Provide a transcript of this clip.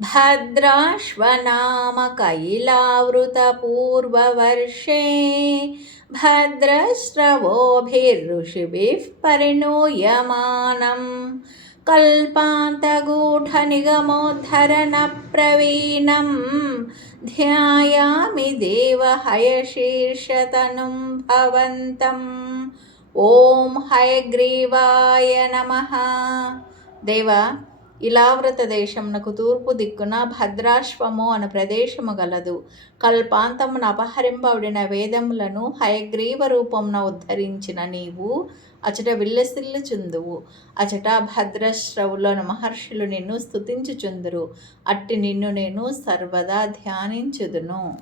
भद्राश्वनामकैलावृतपूर्ववर्षे भद्रश्रवोभिर्ऋषिभिः परिणूयमानं कल्पान्तगूढनिगमोद्धरणप्रवीणं ध्यायामि देवहयशीर्षतनुं भवन्तम्। ఓం హయగ్రీవాయ నమః. దేవ, ఇలావృత దేశమునకు తూర్పు దిక్కున భద్రాశ్వము అను ప్రదేశము గలదు. కల్పాంతమున అపహరింపబడిన వేదములను హయగ్రీవ రూపమున ఉద్ధరించిన నీవు అచట విల్లసిల్లుచుందువు. అచట భద్రశ్రవులను మహర్షులు నిన్ను స్తుతించుచుందురు. అట్టి నిన్ను నేను సర్వదా ధ్యానించుదును.